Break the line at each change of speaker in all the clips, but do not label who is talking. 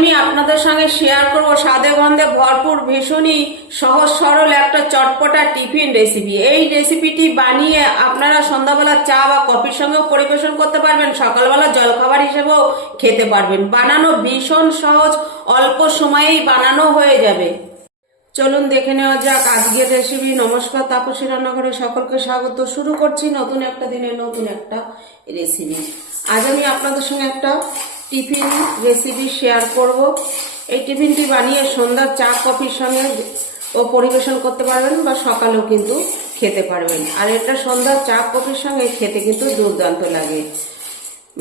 আমি আপনাদের সঙ্গে শেয়ার করব স্বাদে গন্ধে ভরপুর, ভীষণই সহজ, সরল একটা চটপটা টিফিন রেসিপি এই রেসিপিটি বানিয়ে আপনারা সন্ধ্যাবেলা চা বা কফির সঙ্গেও পরিবেশন করতে পারবেন, সকালবেলা জলখাবার হিসেবেও খেতে পারবেন। বানানো ভীষণ সহজ, অল্প সময়েই বানানো হয়ে যাবে। চলুন দেখে নেওয়া যাক আজকের রেসিপি নমস্কার, তাপসী রান্নাঘরে সকলকে স্বাগত। শুরু করছি নতুন একটা দিনে নতুন একটা রেসিপি আজ আমি আপনাদের সঙ্গে একটা টিফিন রেসিপি শেয়ার করব। এই টিফিনটি বানিয়ে সন্ধ্যার চা, কফির সঙ্গে ও পরিবেশন করতে পারবেন বা সকালেও কিন্তু খেতে পারবেন। আর এটা সন্ধ্যার চা, কফির সঙ্গে খেতে কিন্তু দুর্দান্ত লাগে।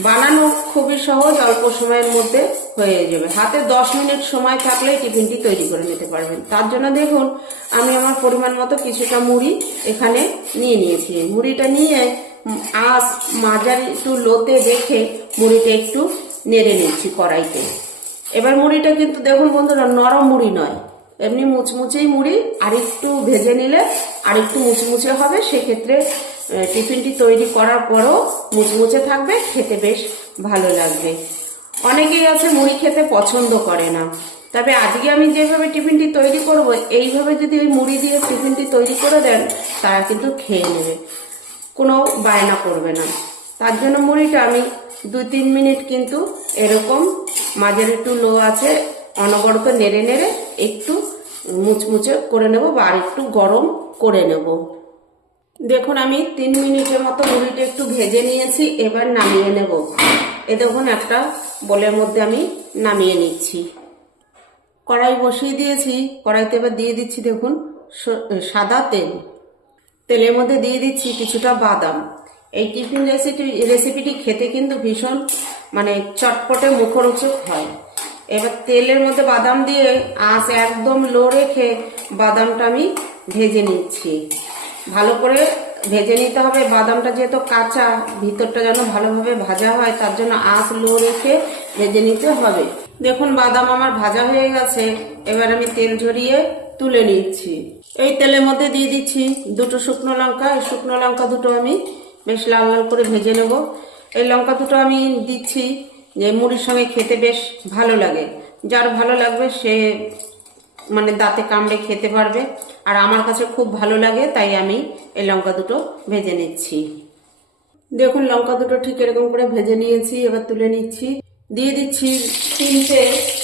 বানানো খুবই সহজ, অল্প সময়ের মধ্যে হয়ে যাবে। হাতে দশ মিনিট সময় থাকলে টিফিনটি তৈরি করে নিতে পারবেন। তার জন্য দেখুন, আমি আমার পরিমাণ মতো কিছুটা মুড়ি এখানে নিয়ে নিয়েছি। মুড়িটা নিয়ে আঁচ মাঝারি একটু লোতে রেখে মুড়িটা একটু নেড়ে নিচ্ছি কড়াইতে। এবার মুড়িটা কিন্তু দেখুন বন্ধুরা, নরম মুড়ি নয়। এমনি মুচমুচেই মুড়ি, আর একটু ভেজে নিলে আর একটু মুচমুচে হবে, সেক্ষেত্রে টিফিনটি তৈরি করার পরও মুচমুচে থাকবে, খেতে বেশ ভালো লাগবে। অনেকেই আছে মুড়ি খেতে পছন্দ করে না। তবে আজকে আমি যেভাবে টিফিনটি তৈরি করব, এইভাবে যদি ওই মুড়ি দিয়ে টিফিনটি তৈরি করে দেন, তারা কিন্তু খেয়ে নেবে। কোনো বায়না করবে না। তার জন্য মুড়িটা আমি দুই তিন মিনিট কিন্তু এরকম মাঝের একটু লো আছে, অনবরত নেড়ে নেড়ে একটু মুচমুচে করে নেব বা আর একটু গরম করে নেব। দেখুন, আমি তিন মিনিটের মতো মুড়িটা একটু ভেজে নিয়েছি, এবার নামিয়ে নেব। এ দেখুন, একটা বলের মধ্যে আমি নামিয়ে নিচ্ছি। কড়াই বসিয়ে দিয়েছি, কড়াইতে এবার দিয়ে দিচ্ছি দেখুন সাদা তেল। তেলের মধ্যে দিয়ে দিচ্ছি কিছুটা বাদাম। এই টিফিন রেসিপি রেসিপিটি খেতে কিন্তু ভীষণ মানে চটপটে মুখরোচক হয়। এবার তেলের মধ্যে বাদাম দিয়ে আঁচ একদম লো রেখে বাদামটা আমি ভেজে নিচ্ছি। ভালো করে ভেজে নিতে হবে। বাদামটা যেহেতু কাঁচা, ভিতরটা যেন ভালোভাবে ভাজা হয়, তার জন্য আঁচ লো রেখে ভেজে নিতে হবে। দেখুন, বাদাম আমার ভাজা হয়ে গেছে। এবার আমি তেল ঝরিয়ে তুলে নিচ্ছি। এই তেলের মধ্যে দিয়ে দিচ্ছি দুটো শুকনো লঙ্কা। এই শুকনো লঙ্কা দুটো আমি বেশ লাল লাল করে ভেজে নেব। এই লঙ্কা দুটো আমি দিচ্ছি, যে মুড়ির সঙ্গে খেতে বেশ ভালো লাগে। যার ভালো লাগবে সে মানে দাঁতে কামড়ে খেতে পারবে। আর আমার কাছে খুব ভালো লাগে, তাই আমি এই লঙ্কা দুটো ভেজে নিচ্ছি। দেখুন, লঙ্কা দুটো ঠিক এরকম করে ভেজে নিয়েছি, এবার তুলে নিচ্ছি। দিয়ে দিচ্ছি তিনটে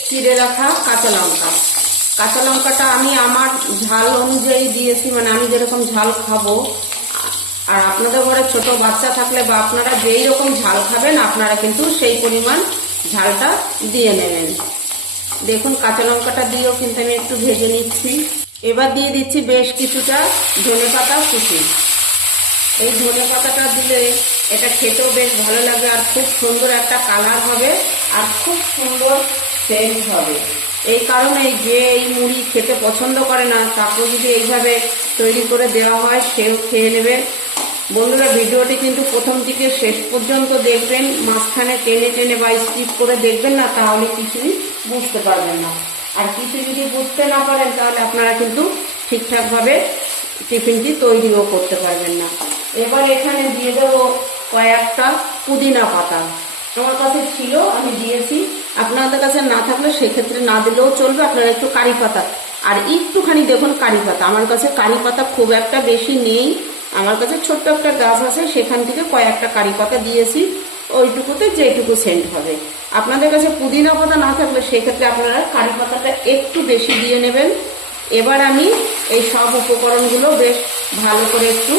চিড়ে রাখা কাঁচা লঙ্কা। কাঁচা লঙ্কাটা আমি আমার ঝাল অনুযায়ী দিয়েছি মানে আমি যেরকম ঝাল খাব আর আপনাদের ঘরে ছোট বাচ্চা থাকলে বা আপনারা যেই রকম ঝাল খাবেন, আপনারা কিন্তু সেই পরিমাণ ঝালটা দিয়ে নেবেন। দেখুন, কাঁচা লঙ্কাটা দিয়েও কিন্তু আমি একটু ভেজে নিচ্ছি। এবার দিয়ে দিচ্ছি বেশ কিছুটা ধনে পাতা কুচি। এই ধনে পাতাটা দিলে এটা খেতেও বেশ ভালো লাগে আর খুব সুন্দর একটা কালার হবে আর খুব সুন্দর সেন্ট হবে। এই কারণে যে এই মুড়ি খেতে পছন্দ করে না তাকে যদি এইভাবে তৈরি করে দেওয়া হয়, সেও খেয়ে নেবে বন্ধুরা, ভিডিওটি কিন্তু প্রথম থেকে শেষ পর্যন্ত দেখবেন। মাঝখানে টেনে টেনে বা স্কিপ করে দেখবেন না, তাহলে কিছুই বুঝতে পারবেন না। আর কিছু যদি বুঝতে না পারেন, তাহলে আপনারা কিন্তু ঠিকঠাকভাবে টিফিনটি তৈরিও করতে পারবেন না। এবার এখানে দিয়ে দেবো কয়েকটা পুদিনা পাতা। আমার কাছে ছিল, আমি দিয়েছি। আপনাদের কাছে না থাকলে সেক্ষেত্রে না দিলেও চলবে, আপনারা একটু কারি পাতা। আর একটুখানি দেখুন কারি পাতা। আমার কাছে কারি পাতা খুব একটা বেশি নেই। আমার কাছে ছোট্ট একটা গাছ আছে, সেখান থেকে কয়েকটা কারি পাতা দিয়েছি। ওইটুকুতে যেটুকু সেন্ট হবে। আপনাদের কাছে পুদিনা পাতা না থাকলে সেক্ষেত্রে আপনারা কারি পাতাটা একটু বেশি দিয়ে নেবেন। এবার আমি এই সব উপকরণগুলো বেশ ভালো করে একটু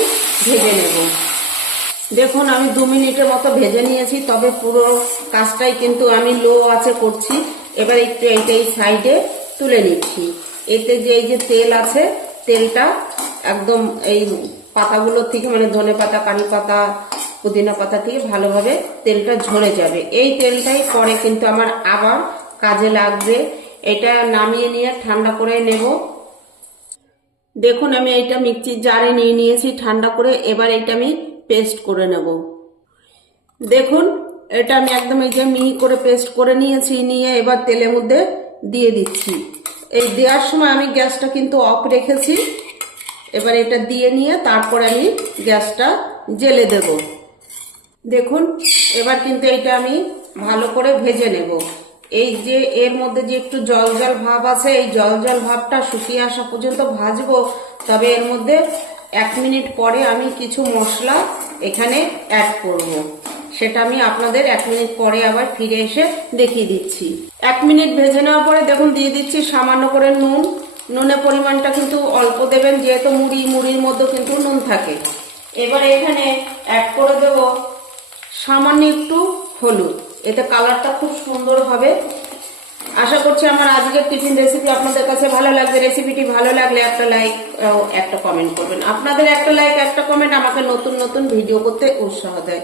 ভেজে নেব। দেখুন, আমি দু মিনিটের মতো ভেজে নিয়েছি, তবে পুরো কাজটাই কিন্তু আমি লো আছে করছি। এবার একটু এইটা এই সাইডে তুলে নিচ্ছি। এতে যে এই যে তেল আছে, তেলটা একদম এই পাতাগুলো থেকে মানে ধনে পাতা কারি পাতা, পুদিনা পাতা থেকে ভালোভাবে তেলটা ঝরে যাবে। এই তেলটাই পরে কিন্তু আমার আবার কাজে লাগবে। এটা নামিয়ে নিয়ে ঠান্ডা করে নেব। দেখুন, আমি এইটা মিক্সির জারে নিয়ে নিয়েছি, ঠান্ডা করে এবার এটা আমি পেস্ট করে নেব। দেখুন, এটা আমি একদম এই যে মিহি করে পেস্ট করে নিয়েছি, নিয়ে এবার তেলের মধ্যে দিয়ে দিচ্ছি। এই দেওয়ার সময় আমি গ্যাসটা কিন্তু অফ রেখেছি। এবার এটা দিয়ে নিয়ে তারপর আমি গ্যাসটা জেলে দেব। দেখুন, এবার কিন্তু এটা আমি ভালো করে ভেজে নেব। এই যে, এর মধ্যে যে একটু জল জল ভাব আছে, এই জল জল ভাবটা শুকিয়ে আসা পর্যন্ত ভাজবো। তবে এর মধ্যে এক মিনিট পরে আমি কিছু মশলা এখানে অ্যাড করব। সেটা আমি আপনাদের এক মিনিট পরে আবার ফিরে এসে দেখিয়ে দিচ্ছি। এক মিনিট ভেজে নেওয়ার পরে দেখুন, দিয়ে দিচ্ছি সামান্য করে নুন। পরিমাণটা কিন্তু অল্প দেবেন, যেহেতু মুড়ি, মুড়ির মধ্যে কিন্তু নুন থাকে। এবার এখানে অ্যাড করে দেব সামান্য একটু হলুদ। এতে কালারটা খুব সুন্দর হবে। আশা করছি আমার আজকের টিফিন রেসিপি আপনাদের কাছে ভালো লাগবে। রেসিপিটি ভালো লাগলে একটা লাইক একটা কমেন্ট করবেন। আপনাদের একটা লাইক একটা কমেন্ট আমাকে নতুন নতুন ভিডিও করতে উৎসাহ দেয়।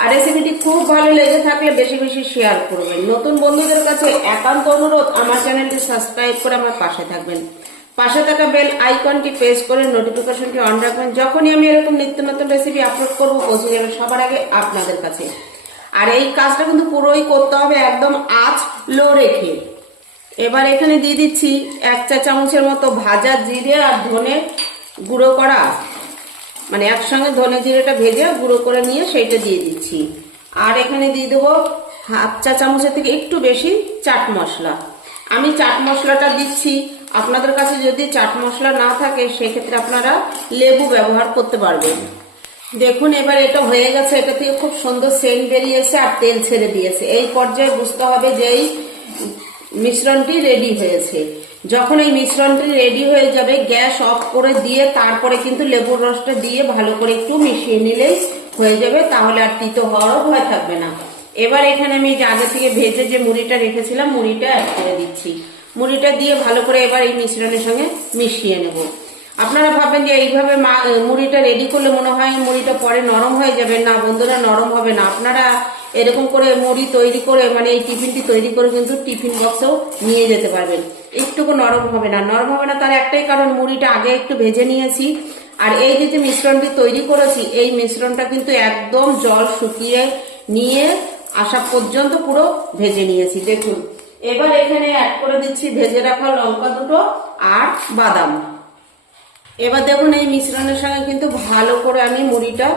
আর রেসিপিটি খুব ভালো লেগে থাকলে বেশি বেশি শেয়ার করবেন। নতুন বন্ধুদের কাছে একান্ত অনুরোধ, আমার চ্যানেলটি সাবস্ক্রাইব করে আমার পাশে থাকবেন। পাশে থাকা বেল আইকনটি প্রেস করে নোটিফিকেশনটি অন রাখবেন। যখনই আমি এরকম নিত্য নতুন রেসিপি আপলোড করব পৌঁছে যাবে সবার আগে আপনাদের কাছে। আর এই কাজটা কিন্তু পুরোই করতে হবে একদম আঁচ লো রেখে। এবার এখানে দিয়ে দিচ্ছি এক চা চামচের মতো ভাজা জিরে আর ধনে গুঁড়ো করা। মানে একসঙ্গে ধনে জিরেটা ভেজে গুঁড়ো করে নিয়ে সেইটা দিয়ে দিচ্ছি। আর এখানে দিয়ে দেবো হাফ চা চামচের থেকে একটু বেশি চাট মশলা। আমি চাট মশলাটা দিচ্ছি আপনাদের কাছে যদি চাট মশলা না থাকে, সেক্ষেত্রে আপনারা লেবু ব্যবহার করতে পারবেন। দেখুন, এবার এটা হয়ে গেছে, এটা থেকে খুব সুন্দর সেন্ট বেরিয়েছে আর তেল ছেড়ে দিয়েছে। এই পর্যায়ে বুঝতে হবে যে এই মিশ্রণটি রেডি হয়েছে। যখন এই মিশ্রণটি রেডি হয়ে যাবে, গ্যাস অফ করে দিয়ে তারপরে কিন্তু লেবুর রসটা দিয়ে ভালো করে একটু মিশিয়ে নিলেই হয়ে যাবে, তাহলে আর তিতো হওয়ারও ভয় থাকবে না। এবার এখানে আমি আগে থেকে ভেজে যে মুড়িটা রেখেছিলাম, মুড়িটা অ্যাড করে দিচ্ছি। মুড়িটা দিয়ে ভালো করে এবার এই মিশ্রণের সঙ্গে মিশিয়ে নেব। আপনারা ভাববেন যে এইভাবে মা মুড়িটা রেডি করলে মনে হয় মুড়িটা পরে নরম হয়ে যাবে। না বন্ধুরা, নরম হবে না। আপনারা এরকম করে মুড়ি তৈরি করে মানে এই টিফিনটি তৈরি করে কিন্তু টিফিন বক্সেও নিয়ে যেতে পারবেন। একটুকু নরম হবে না। নরম হবে না তার একটাই কারণ, মুড়িটা আগে একটু ভেজে নিয়েছি। আর এই যে যে মিশ্রণটি তৈরি করেছি, এই মিশ্রণটা কিন্তু একদম জল শুকিয়ে নিয়ে আসা পর্যন্ত পুরো ভেজে নিয়েছি। দেখুন। এবার এখানে অ্যাড করে দিচ্ছি ভেজে রাখা লঙ্কা দুটো আর বাদাম। এবার দেখুন এই মিশ্রণের সঙ্গে কিন্তু ভালো করে আমি মুড়িটা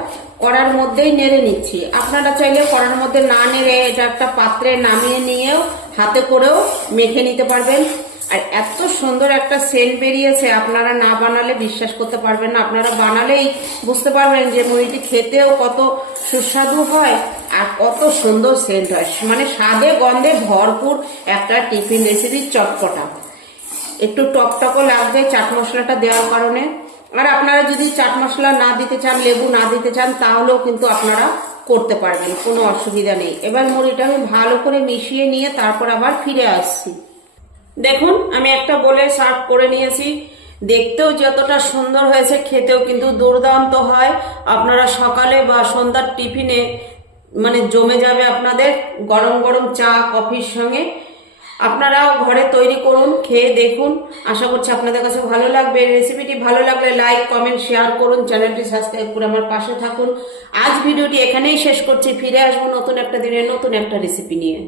কড়ার মধ্যেই নেড়ে নিচ্ছি। আপনারা চাইলে কড়ার মধ্যে না নেড়ে এটা একটা পাত্রে নামিয়ে নিয়েও হাতে করেও মেখে নিতে পারবেন। আর এত সুন্দর একটা সেন্ট বেরিয়েছে, আপনারা না বানালে বিশ্বাস করতে পারবেন না। আপনারা বানালেই বুঝতে পারবেন যে মুড়িটি খেতেও কত সুস্বাদু হয় আর কত সুন্দর সেন্ট হয়। মানে স্বাদে গন্ধে ভরপুর একটা টিফিন রেসিপি চটপটা। একটু টকটকও লাগবে চাট মশলাটা দেওয়ার কারণে। আর আপনারা যদি চাট মশলা না দিতে চান, লেবু না দিতে চান, তাহলেও কিন্তু আপনারা করতে পারবেন, কোনো অসুবিধা নেই। এবার মুড়িটা আমি ভালো করে মিশিয়ে নিয়ে তারপর আবার ফিরে আসছি। দেখুন, আমি একটা বলে সার্ভ করে নিয়েছি। দেখতেও যতটা সুন্দর হয়েছে, খেতেও কিন্তু দুর্দান্ত হয়। আপনারা সকালে বা সন্ধ্যার টিফিনে মানে জমে যাবে আপনাদের গরম গরম চা, কফির সঙ্গে। আপনারাও ঘরে তৈরি করুন, খেয়ে দেখুন। আশা করছি আপনাদের কাছে ভালো লাগবে। রেসিপিটি ভালো লাগলে লাইক, কমেন্ট, শেয়ার করুন। চ্যানেলটি সাবস্ক্রাইব করে আমার পাশে থাকুন। আজ ভিডিওটি এখানেই শেষ করছি। ফিরে আসব নতুন একটা দিনে, নতুন একটা রেসিপি নিয়ে।